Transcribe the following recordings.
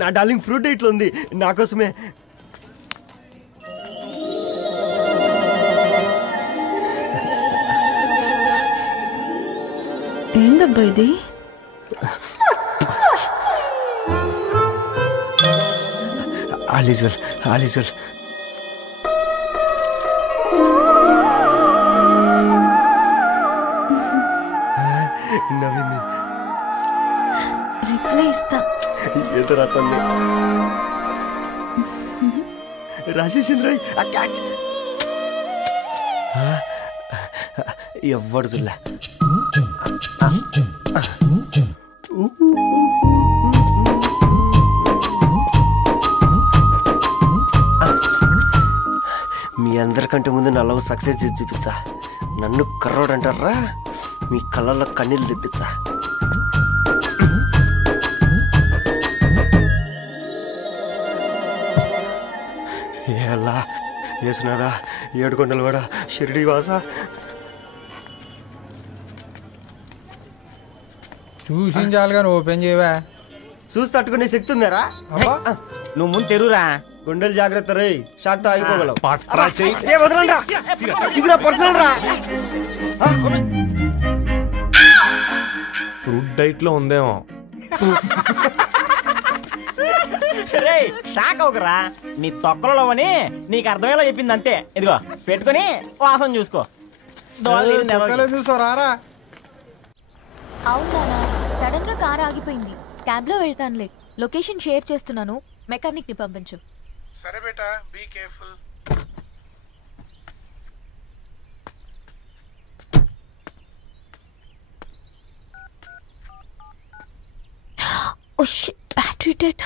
నా darling fruit ఇట్లా ఉంది నా కోసమే. ఏందబ్బా ఇది? All is well, all is well. నవ్వింది. రిప్లై ఇస్తా. ఏదో రాచండి రాజేసింద్ర క్యాచ్. ఎవ్వడు చూడలే. మీ అందరికంటే ముందు నా లవ్ సక్సెస్ చేసి చూపించా. నన్ను కర్రోడు అంటారా, మీ కళ్ళల్లో కన్నీళ్ళు తెప్పించా. ఎలా వేసినారా ఏడుకొండలు వాడ షిరిడి వాస. చూసించాలి కానీ ఓపెన్ చేయవా? చూసి తట్టుకునే శక్తి ఉందారా? నువ్వు ముందు తెరురా. గుండెలు జాగ్రత్త రే, షాక్ తో ఆగిపోగలవు. ఫ్రూట్ డైట్ లో ఉందేమో. షాక్ అవుకరా, నీ తొక్కలలో అని నీకు అర్థమయ్యేలా చెప్పింది అంతే. ఇదిగో పెట్టుకుని వాసన చూసుకో. చూసారా? అవునా, సడన్ గా కార్ ఆగిపోయింది. క్యాబ్ లో వెళ్తానులే. లొకేషన్ షేర్ చేస్తున్నాను, మెకానిక్ ని పంపించు. సరే బేటా, be careful. Oh shit, battery dead.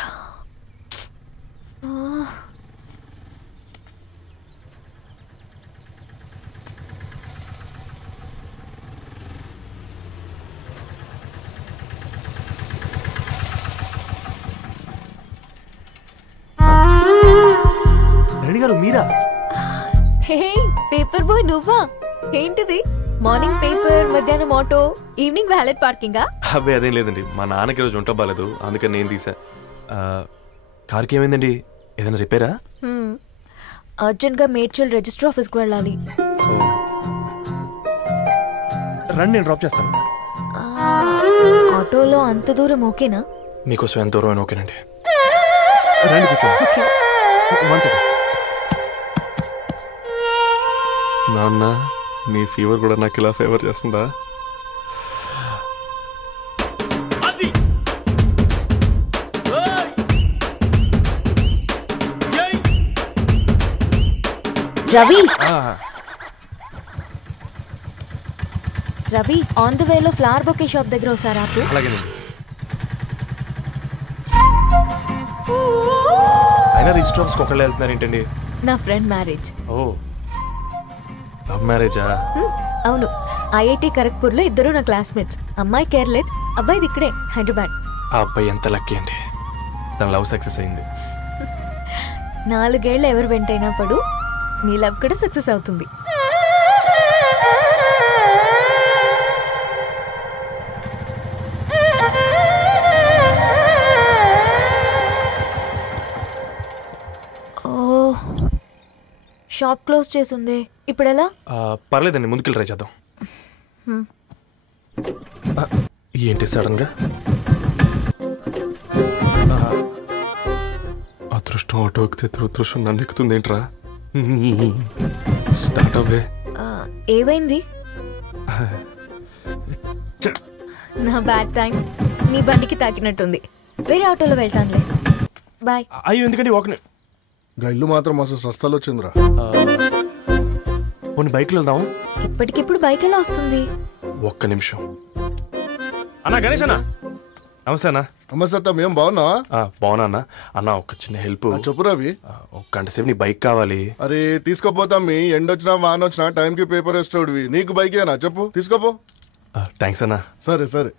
Reddy గారు మీరా? హే పేపర్ బాయ్, నువ్వా? ఏంటిది? మార్నింగ్ పేపర్, మధ్యాహ్నం ఆటో, ఈవినింగ్ వ్యాలెట్ పార్కింగా? అబ్బే అదేం లేదండి, మా నాన్నకి రోజు ఉంట బాలేదు, అందుకని నేను తీసా. కార్కి ఏమైందండి? ఏదైనా రిపేరా? అర్జెంట్ గా మేడ్చల్ రిజిస్టర్ ఆఫీస్ కు వెళ్ళాలి. రండి, నేను డ్రాప్ చేస్తాను. ఆటోలో అంత దూరం ఓకేనా? మీకోసం ఎంత దూరం అయినా ఓకేనండి. రండి కూర్చోండి. నాన్న, నీ ఫీవర్ కూడా నాకు ఇలా ఫేవర్ చేస్తుందా? రవి, రవి ఆన్ ద వేలో ఫ్లవర్ బొకే షాప్ దగ్గర ఒకసారి ఆపు. అలాగేనండి. అయినా రిజిస్టర్ ఆఫీస్కి ఒకళ్ళు వెళ్తున్నారు ఏంటండి? నా ఫ్రెండ్ మ్యారేజ్. ఓ, లవ్ మ్యారేజా? అవును, ఐఐటి ఖరగ్పూర్ లో ఇద్దరు నా క్లాస్మేట్స్. అమ్మాయి కేర్లెట్, అబ్బాయిది ఇక్కడే హైదరాబాద్. ఆ అబ్బాయి ఎంత లక్కీ అండి, తన లవ్ సక్సెస్ అయింది. 4 ఏళ్ళు ఎవరు వెంటైనా పడు, నీ లవ్ కూడా సక్సెస్ అవుతుంది. షాప్ క్లోజ్ చేసింది, ఇప్పుడు ఎలా? పర్లేదండి, ముందుకెళ్ళి ట్రై చేద్దాం. ఏంటి సడన్ గా? అదృష్టం ఆటో ఎక్కితే దురదృష్టం నన్ను ఎక్కుతుంది ఏంట్రా? స్టార్ట్ అవ్వే. ఏమైంది? నా బ్యాడ్ టైం నీ బండికి తాకినట్టుంది. వేరే ఆటోలో వెళ్తానులే, బాయ్. అయ్యో ఎందుకండి ఒక ఇల్లు మాత్రం అసలు సస్తాలో వచ్చిందిరా. కొన్ని బైక్లో వెళ్దాం. ఇప్పటికిప్పుడు బైక్ ఎలా వస్తుంది? ఒక్క నిమిషం. అన్నా గణేష్ అన్నా, నమస్తే అన్నా. నమస్తే, మేము బాగున్నావా? బాగున్నా అన్న. అన్న ఒక చిన్న హెల్ప్. చెప్పు రవి. ఒక గంట సేపు నీ బైక్ కావాలి. అరే తీసుకోపోతాం, మీ ఎండొచ్చినా వాన వచ్చినా టైంకి పేపర్ వేస్తాడువి. నీకు బైక్ ఏనా? చెప్పు, తీసుకోపో. థ్యాంక్స్ అన్నా. సరే సరే.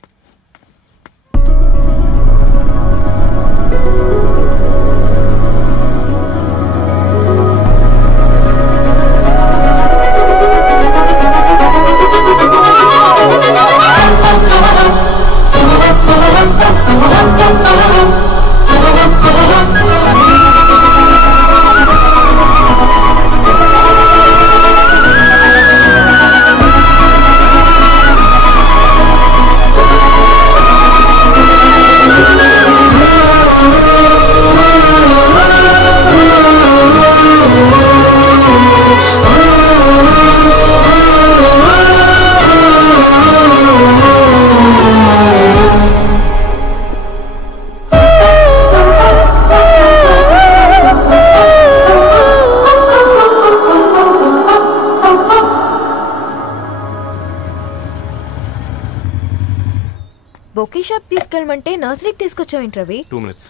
రమ్మంటే నర్సరీకి తీసుకొచ్చావేంటి రవి? 2 minutes.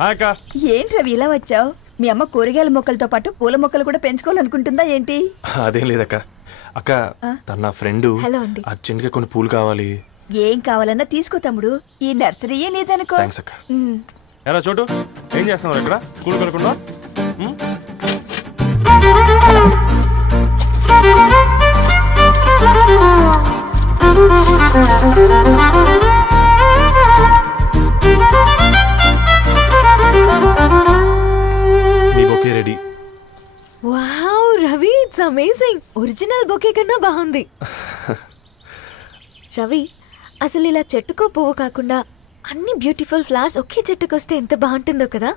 హాయ్ అక్క. ఏంటి రవి ఇలా వచ్చావు? మీ అమ్మ కూరగాయల మొక్కలతో పాటు పూల మొక్కలు కూడా పెంచుకోవాలనుకుంటుందా ఏంటి? అదేం లేదక్క. అక్క తన నా ఫ్రెండ్ హలో అండి. అర్జెంట్గా కొన్ని పూలు కావాలి. ఏం కావాలన్నా తీసుకో తమ్ముడు, ఈ నర్సరీయే నీదనుకో. థ్యాంక్స్ అక్క. ఎలా చోటు ఏం చేస్తున్నావు ఇక్కడ స్కూల్ కలకుండా? మీ bouquet ready. Wow Ravi, it's amazing. Original bouquet కన్నా బాగుంది. రవి, అసలు ఇలా చెట్టుకో పువ్వు కాకుండా అన్ని బ్యూటిఫుల్ ఫ్లవర్స్ ఒకే చెట్టుకు వస్తే ఎంత బాగుంటుందో కదా.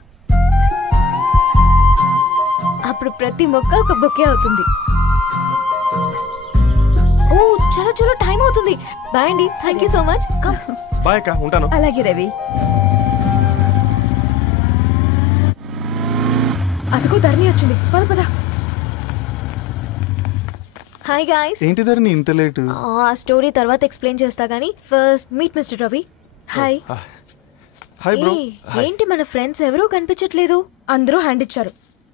అప్పుడు ప్రతి మొక్క ఒక బొకే అవుతుంది. ఓ చలో చలో, టైం అవుతుంది. బాయ్ అండి, thank you so much. Bye అక్క, ఉంటాను. అలాగే రవి. అదిగో ధరణి వచ్చింది, పద పద. Hi guys. ఏంటి ధరణి ఇంత లేటు? ఆ స్టోరీ తర్వాత ఎక్స్ప్లెయిన్ చేస్తా గానీ first meet mister Ravi. Hi. Hi bro. ఏంటి మన ఫ్రెండ్స్ ఎవరూ కనిపించట్లేదు? అందరూ హ్యాండ్ ఇచ్చారు.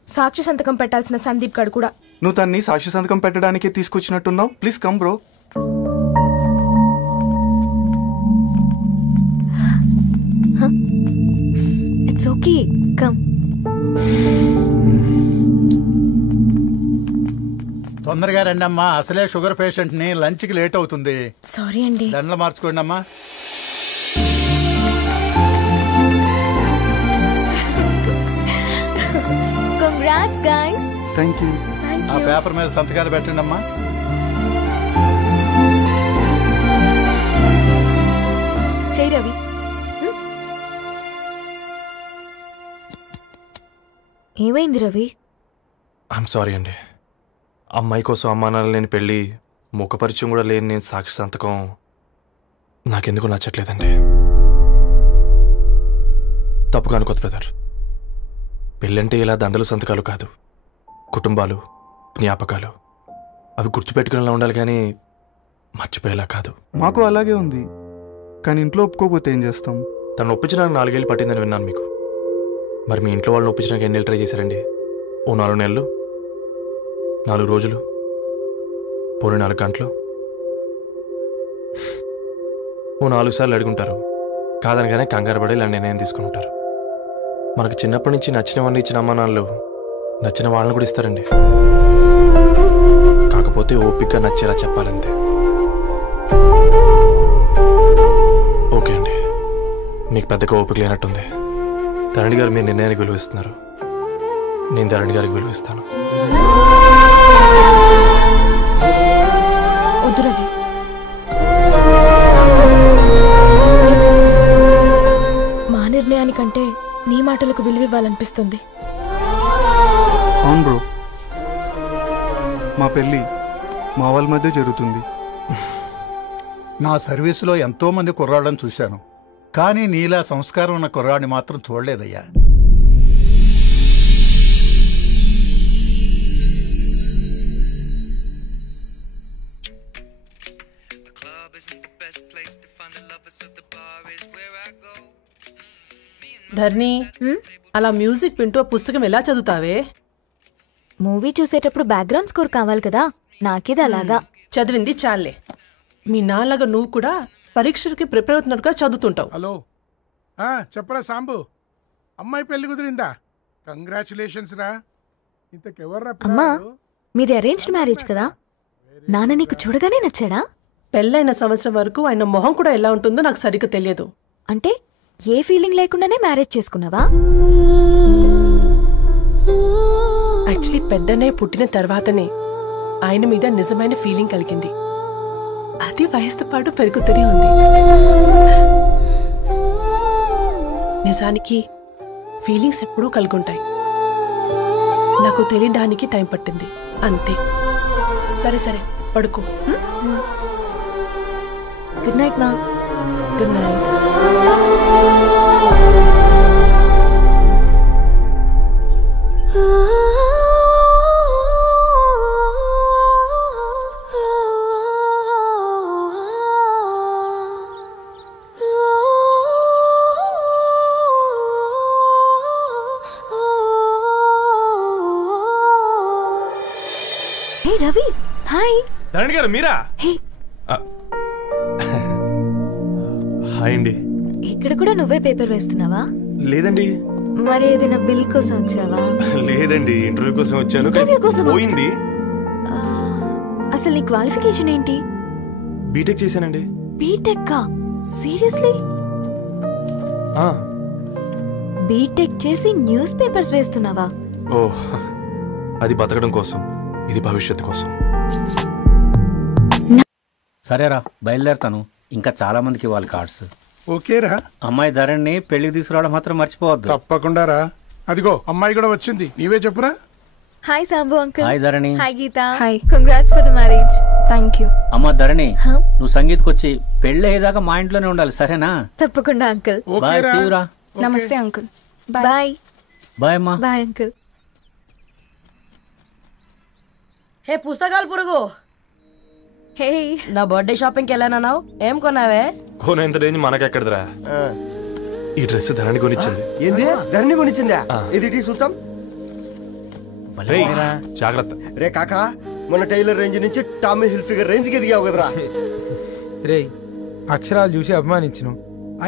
సాక్షి సంతకం పెట్టాల్సిన సందీప్ గడు కూడా. నువ్వు తన్ని సాక్షి సంతకం పెట్టడానికి తీసుకొచ్చినట్టున్నావు. Please come bro. It's okay, come. తొందరగా రండి అమ్మా, అసలే షుగర్ పేషెంట్ ని, లంచ్ కి లేట్ అవుతుంది. సారీ అండి. దండలు మార్చుకోండి అమ్మా. Congrats guys. Thank you. ఆ పేపర్ మీద సంతకాలు పెట్టండి అమ్మా. చెయ్ రవి. ఏమైంది రవి? ఐఎమ్ సారీ అండి. అమ్మాయి కోసం అమ్మానాలు లేని పెళ్ళి, ముఖ పరిచయం కూడా లేని నేను సాక్షి సంతకం నాకెందుకు నచ్చట్లేదండి. తప్పుగా అనుకోదు బ్రదర్. పెళ్ళంటే ఇలా దండలు సంతకాలు కాదు, కుటుంబాలు, జ్ఞాపకాలు. అవి గుర్తుపెట్టుకునేలా ఉండాలి కానీ మర్చిపోయేలా కాదు. మాకు అలాగే ఉంది, కానీ ఇంట్లో ఒప్పుకోకపోతే ఏం చేస్తాం? తను ఒప్పించడానికి 4 ఏళ్ళు పట్టిందని విన్నాను మీకు. మరి మీ ఇంట్లో వాళ్ళని ఒప్పించడానికి ఎన్ని ఏళ్ళు ట్రై చేశారండి? ఓ 4 నెలలు, 4 రోజులు, పోనీ 4 గంటలు, ఓ 4 సార్లు అడుగుంటారు. కాదనగానే కంగారు పడి ఇలా నిర్ణయం తీసుకుని ఉంటారు. మనకు చిన్నప్పటి నుంచి నచ్చినవన్నీ ఇచ్చిన అమ్మా నాన్నలు నచ్చిన వాళ్ళని కూడా ఇస్తారండి. కాకపోతే ఓపిక నచ్చేలా చెప్పాలంతే. ఓకే అండి, మీకు పెద్దగా ఓపిక లేనట్టుంది. ధరణి గారు మీ నిర్ణయానికి విలువిస్తున్నారు, నేను ధరణి గారికి విలువిస్తాను. వద్దు రవి. మా నిర్ణయానికంటే నీ మాటలకు విలువివ్వాలనిపిస్తుంది. అవును బ్రో, మా పెళ్ళి మా వాళ్ళ మధ్య జరుగుతుంది. నా సర్వీసులో ఎంతో మంది కుర్రాళ్ళని చూశాను, కానీ నీలా సంస్కారం ఉన్న కుర్రాడిని మాత్రం చూడలేదయ్యా. ధర్ని, అలా మ్యూజిక్ వింటూ పుస్తకం ఎలా చదువుతావే? మూవీ చూసేటప్పుడు బ్యాక్గ్రౌండ్ స్కోర్ కావాలి కదా, నాకేది అలాగా. చదివింది చాలే. మీ నాన్నగా నువ్వు కూడా పరీక్షలకి ప్రిపేర్ అవుతున్నట్టుగా చదువుతుంటావు. హలో, చెప్పరా సాంబు, అమ్మాయి పెళ్లి కుదిరిందా? కంగ్రాచులేషన్స్ రా. ఇంతకెవర్రా? అమ్మా, మీది అరేంజ్డ్ మ్యారేజ్ కదా, నాన్న నీకు చూడగానే నచ్చాడా? పెళ్ళైన సంవత్సరం వరకు ఆయన మొహం కూడా ఎలా ఉంటుందో నాకు సరిగ్గా తెలియదు. అంటే ఏ ఫీలింగ్ లేకుండానే మ్యారేజ్ చేసుకున్నావా? యాక్చువల్లీ పెద్దనే పుట్టిన తర్వాతనే ఆయన మీద నిజమైన ఫీలింగ్ కలిగింది. అది వయసుతో పాటు పెరుగుతూనే ఉంది. నిజానికి ఫీలింగ్స్ ఎప్పుడూ కలుగుంటాయి, నాకు తెలియడానికి టైం పట్టింది అంతే. సరే సరే, పడుకో. గుడ్ నైట్ మా. Good night. ధరణి గారు మీరా? హాయ్ అండి. ఇక్కడ కూడా నువ్వే పేపర్ వేస్తున్నావా? లేదండి. మరి ఏదైనా బిల్ కోసం వచ్చావా? లేదండి, ఇంటర్వ్యూ కోసం వచ్చాను. ఇంటర్వ్యూ కోసమా? పోయింది. అసలు నీ క్వాలిఫికేషన్ ఏంటి? బీటెక్ చేశానండి. బీటెక్? సీరియస్లీ? బీటెక్ చేసి న్యూస్ పేపర్స్ వేస్తున్నావా? ఓ, అది బతకడం కోసం, ఇది భవిష్యత్తు కోసం. సరేరా, బయలుదేరతాను. ఇంకా చాలా మందికి ఇవ్వాలి కార్డ్స్. ఓకేరా. అమ్మాయి ధరణి పెళ్లికి తీసుకురావడం మాత్రం మర్చిపోవద్దు. తప్పకుండా రా. అదిగో అమ్మాయి కూడా వచ్చింది. నీవే చెప్పురా. Hi Sambu uncle. Hi Dharani. Hi Geetha. Hi. Congrats for the marriage. Thank you. అమ్మ ధరణి, నువ్వు సంగీత్కి వచ్చి పెళ్లి అయ్యేదాకా మా ఇంట్లోనే ఉండాలి, సరేనా? తప్పకుండా అంకుల్. బాయ్. సీయురా. నమస్తే అంకుల్. బాయ్. బాయ్ అమ్మా. Bye uncle. హే పుస్తకాలు పురుగు, హే నా బర్త్డే షాపింగ్కి వెళ్ళానన్నావు, ఏం కొన్నావే? కోనేంత రేంజ్ మనకెక్కడదిరా? ఈ డ్రెస్ ధరణి కొనిచ్చింది. ఏంది? ధరణి కొనిచ్చిందా? ఇది చూసాం. జాగ్రత్త రే కాకా, మన టైలర్ రేంజ్ నుంచి టామీ హిల్ఫిగర్ రేంజ్ కి ఎదిగావు కదరా. రే, అక్షరాలు చూసి అభిమానించను,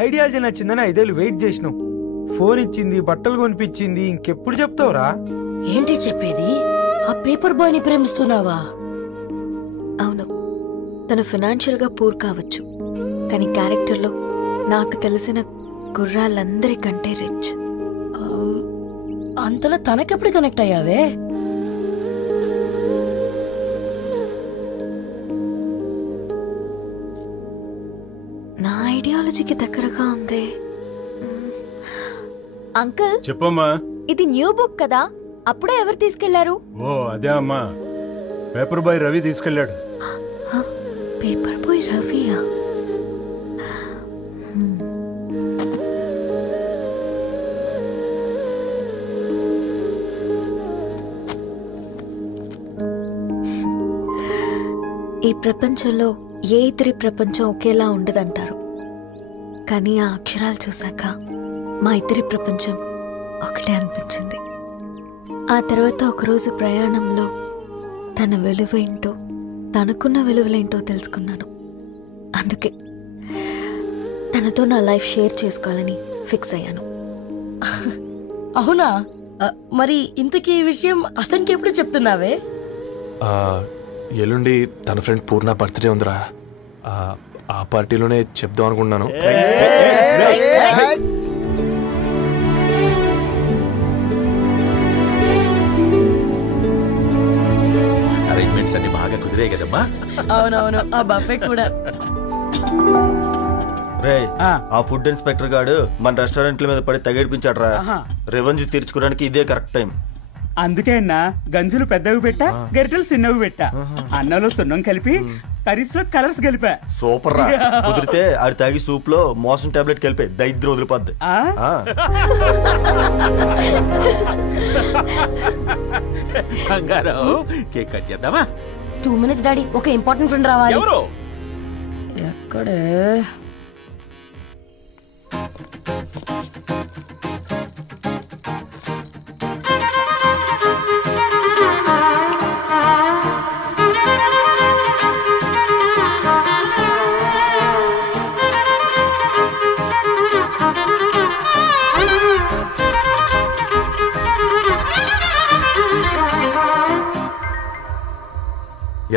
ఐడియాలజీ నచ్చిందని 5 ఏళ్ళు వెయిట్ చేసినావు. ఫోన్ ఇచ్చింది, బట్టలు కొనిపించింది, ఇంకెప్పుడు చెప్తావురా? ఏంటి చెప్పేది? ఆ పేపర్ బాయ్ ని ప్రేమిస్తున్నావా? అవును, తను ఫైనాన్షియల్ గా పూర్ కావచ్చు, కానీ క్యారెక్టర్ లో నాకు తెలిసిన కుర్రాళ్ళందరికంటే రిచ్. అంతలా తనకెప్పుడు కనెక్ట్ అయ్యావే? నా ఐడియాలజీకి దగ్గరగా ఉంది. అంకుల్ చెప్పమ్మా. ఇది న్యూ బుక్ కదా, అప్పుడే ఎవరు తీసుకెళ్లారు? ఓ అదే అమ్మా, పేపర్ బాయ్ రవి తీసుకెళ్ళాడు. పేపర్ బాయ్ రవియా? ఈ ప్రపంచంలో ఏ ఇద్దరి ప్రపంచం ఒకేలా ఉండదంటారు, కానీ ఆ అక్షరాలు చూశాక మా ఇద్దరి ప్రపంచం ఒకటే అనిపించింది. ఆ తర్వాత ఒకరోజు ప్రయాణంలో తన విలువేంటో, తనకున్న విలువలేంటో తెలుసుకున్నాను. అందుకే తనతో నా లైఫ్ షేర్ చేసుకోవాలని ఫిక్స్ అయ్యాను. అవునా? మరి ఇంతకీ ఈ విషయం అతనికి ఎప్పుడు చెప్తున్నావే? ఎల్లుండి తన ఫ్రెండ్ పూర్ణ బర్త్డే ఉందిరా, ఆ పార్టీలోనే చెప్దాం అనుకున్నాను. అరేంజ్మెంట్స్ అన్ని బాగా కుదిరాయి కదమ్మా? అవునవును, ఆ బఫే కూడా. రే, ఆ ఫుడ్ ఇన్స్పెక్టర్ గాడు మన రెస్టారెంట్ల మీద పడి తగేడిపించాడు రా. రెవెన్యూ తీర్చుకోవడానికి ఇదే కరెక్ట్ టైం. అందుకే అన్న గంజులు పెద్దవి పెట్టా, గరిటెలు చిన్నవి పెట్టా. అన్నంలో సున్నం కలిపి, కర్రీస్ లో కలర్స్ కలిపా. సూపర్ రా. కుదిరితే ఆడి తాగి సూప్ లో మోషన్ టాబ్లెట్ కలిపి దరిద్రం వదిలిపోద్ది. కేక్ కట్ చేద్దామా? 2 minutes డాడీ, ఒక ఇంపార్టెంట్ ఫ్రెండ్ రావాలి. ఎవరు? ఎక్కడే?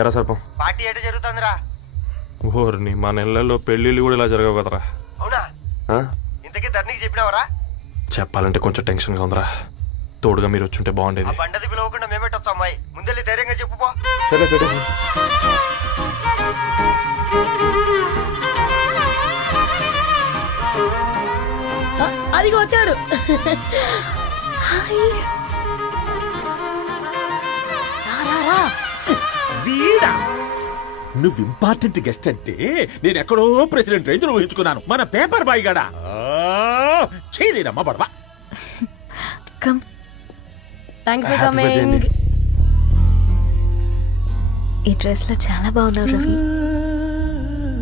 ఎరా సర్పం, పార్టీ ఎట జరుగుతుందిరా? ఓర్ని, మా నెలల్లో పెళ్ళిళ్ళు కూడా ఇలా జరగవు కదరా. అవునా? ఇంతకీ ధరణికి చెప్పినావరా? చెప్పాలంటే కొంచెం టెన్షన్గా ఉందిరా. తోడుగా మీరు వచ్చుంటే బాగుండేది. బండది పిలవకుండా మేమేటొచ్చు అమ్మాయి, ముందెళ్ళి ధైర్యంగా చెప్పుపో. సరే సరే. అదిగో వచ్చాడు. వీడా? నువ్వు ఇంపార్టెంట్ గెస్ట్ అంటే నేను ఎక్కడో ప్రెసిడెంట్ రేంజ్ లో ఊహించుకున్నాను. మన పేపర్ బాయ్ గడా చేయలేనమ్మా బడవా. Thanks for coming. ఈ డ్రెస్ లో చాలా బాగున్నావు రవి.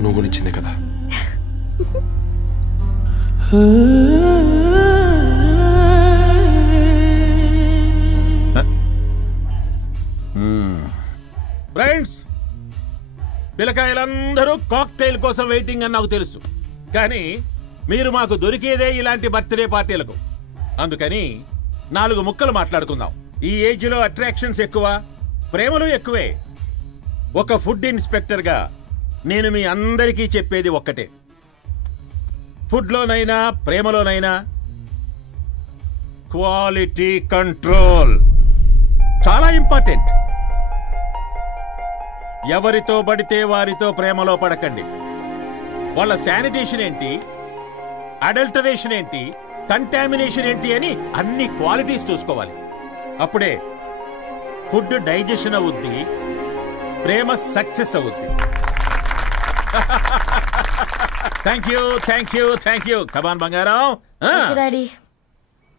నువ్వు గురించిందే కదా. ఫ్రెండ్స్, పిల్లకాయలందరూ కాక్టైల్ కోసం వెయిటింగ్ అని నాకు తెలుసు. కానీ మీరు మాకు దొరికేదే ఇలాంటి బర్త్డే పార్టీలకు. అందుకని 4 ముక్కలు మాట్లాడుకుందాం. ఈ ఏజ్ లో అట్రాక్షన్స్ ఎక్కువ, ప్రేమలు ఎక్కువే. ఒక ఫుడ్ ఇన్స్పెక్టర్ గా నేను మీ అందరికీ చెప్పేది ఒక్కటే, ఫుడ్ లోనైనా ప్రేమలోనైనా క్వాలిటీ కంట్రోల్ చాలా ఇంపార్టెంట్. ఎవరితో పడితే వారితో ప్రేమలో పడకండి. వాళ్ళ శానిటేషన్ ఏంటి, అడల్టరేషన్ ఏంటి, కంటామినేషన్ ఏంటి అని అన్ని క్వాలిటీస్ చూసుకోవాలి. అప్పుడే ఫుడ్ డైజెషన్ అవుద్ది, ప్రేమ సక్సెస్ అవుద్ది. Thank you, thank you, thank you. Come on బంగారం. Daddy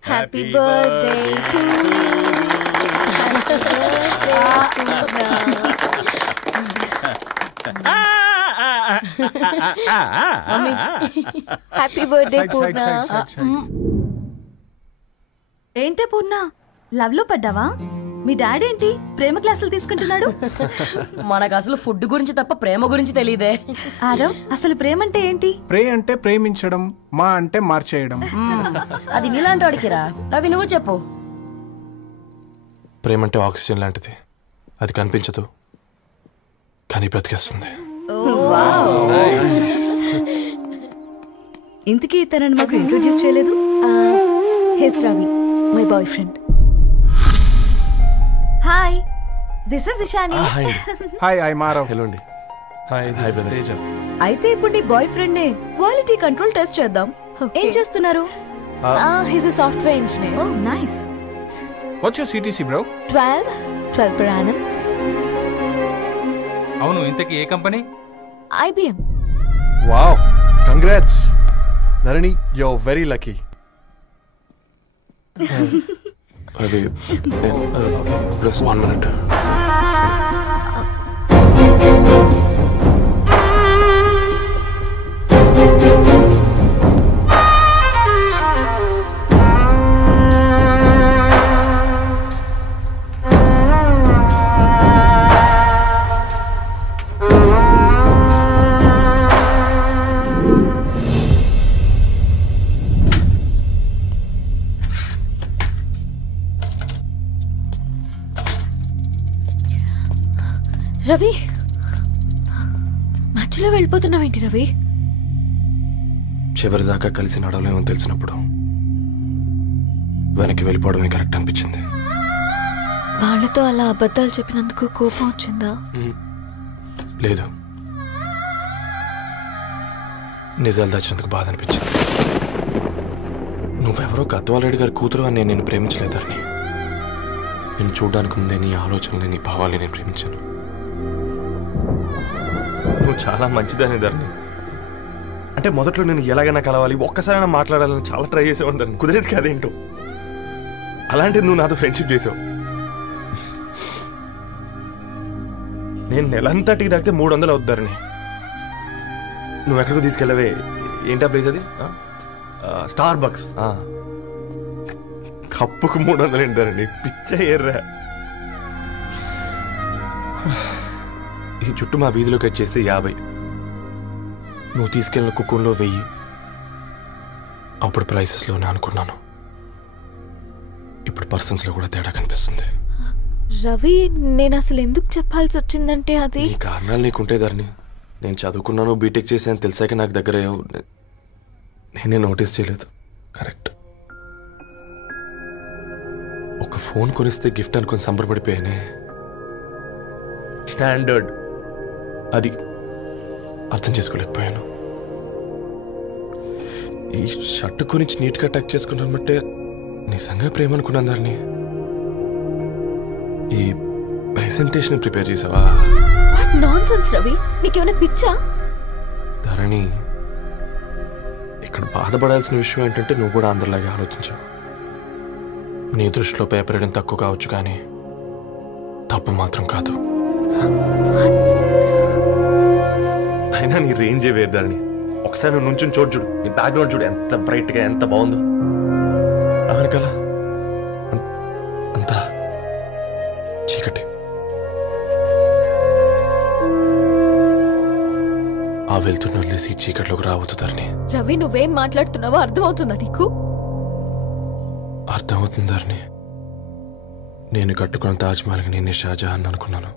happy birthday to happy birthday Purna. ఏంటే పూర్ణ, లవ్ లో పడ్డావా? మీ డాడీ ఏంటి ప్రేమ క్లాసులు తీసుకుంటున్నాడు? మనకు అసలు ఫుడ్ గురించి తప్ప ప్రేమ గురించి తెలియదే. ఆరవ్, అసలు ప్రేమ అంటే ఏంటి? ప్రే అంటే ప్రేమించడం, మా అంటే మార్చేయడం. అది నీలాంటి వాడికిరా. రవి నువ్వు చెప్పు. ప్రేమ అంటే ఆక్సిజన్ లాంటిది. అది కనిపించదు కానీ బ్రతికేస్తుంది. ఇంతకీ తనని మాకు ఇంట్రొడ్యూస్ చేయలేదు. His Ravi, my boyfriend. Hi, this is Ishani. Hi, I Maarav. Hello అండి. Hi, this is Teja. అయితే ఇప్పుడు నీ బాయ్ ఫ్రెండ్ నే క్వాలిటీ కంట్రోల్ టెస్ట్ చేద్దాం. ఏం చేస్తున్నారు? His a software engineer. Oh nice. What's your CTC bro? 12 per annum. అవును, ఇంతకీ ఏ company? IBM. Wow, congrats Narani, you are very lucky. అది ప్లస్ 1 minute. రవి, మధ్యలో వెళ్ళిపోతున్నావేంటి రవి? చివరిదాకా కలిసి నడవలేమని తెలిసినప్పుడు వెనక్కి వెళ్ళిపోవడమే కరెక్ట్ అనిపించింది. వాళ్ళతో అలా అబద్ధాలు చెప్పినందుకు కోపం వచ్చిందా? లేదు, నిజాలు దాచినందుకు బాధ అనిపించింది. నువ్వెవరో గద్వాలరెడ్డి గారి కూతురు అని నేను నిన్ను ప్రేమించలేదని. నేను చూడడానికి ముందే నీ ఆలోచనలు, నీ భావాలని నేను ప్రేమించాను. నువ్వు చాలా మంచిదని ధరణి. అంటే మొదట్లో నేను ఎలాగైనా కలవాలి, ఒక్కసారైనా మాట్లాడాలని చాలా ట్రై చేసేవాడిని. కుదిరేది కాదేంటో. అలాంటిది నువ్వు నాతో ఫ్రెండ్షిప్ చేసావు. నేను నెలంతటికి తాగితే 300 అవుతారని. నువ్వు ఎక్కడికి తీసుకెళ్ళవే? ఏంటా ప్లేస్ అది? Star bucks. కప్పుకు 300 ఏంటారండి, పిచ్చ ఎర్రా. ఈ చుట్టూ మా వీధిలో కట్ చేస్తే 50. నువ్వు తీసుకెళ్ళిన కుక్కర్లో 1000. అప్పుడు ప్రైసెస్లోనే అనుకున్నాను, ఇప్పుడు పర్సన్స్లో కూడా తేడా కనిపిస్తుంది. రవి, నేను అసలు ఎందుకు చెప్పాల్సి వచ్చిందంటే అది నీ కారణాలు నీకుంటే ధరణి. నేను చదువుకున్నాను, బీటెక్ చేశాను తెలిసాక నాకు దగ్గర నేనే నోటీస్ చేయలేదు. కరెక్ట్. ఒక ఫోన్ కొనిస్తే గిఫ్ట్ అనుకొని సంబరపడిపోయానే. స్టాండర్డ్ అది అర్థం చేసుకోలేకపోయాను. ఈ షర్ట్ గురించి నీట్గా టచ్ చేసుకున్నామంటే నిజంగా ప్రేమ అనుకున్నాను ధరణి. ఈ ప్రెజెంటేషన్ ప్రిపేర్ చేసావా? నాన్సెన్స్ రవి, నీకేమైనా పిచ్చా? ధరణి, ఇక్కడ బాధపడాల్సిన విషయం ఏంటంటే నువ్వు కూడా అందరిలాగే ఆలోచించావు. నీ దృష్టిలో పేపర్ వేయడం తక్కువ కావచ్చు కానీ తప్పు మాత్రం కాదు. అయినా నీ రేంజే వేరు ధరణి. ఒకసారి నువ్వు నుంచుని చూడు, నీ బ్యాక్గ్రౌండ్ చూడు ఎంత బ్రైట్గా, ఎంత బాగుందో. వెనకాల అంతా చీకటి. ఆ వెళ్తున్న వదిలేసి చీకట్లోకి రావద్దు ధరణి. రవి నువ్వేం మాట్లాడుతున్నావో అర్థమవుతుందా నీకు? అర్థమవుతుంది ధరణి. నేను కట్టుకున్న తాజ్మహల్కి నేనే షాజహాన్ అనుకున్నాను.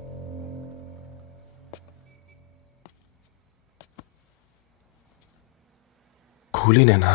కూలీనేనా?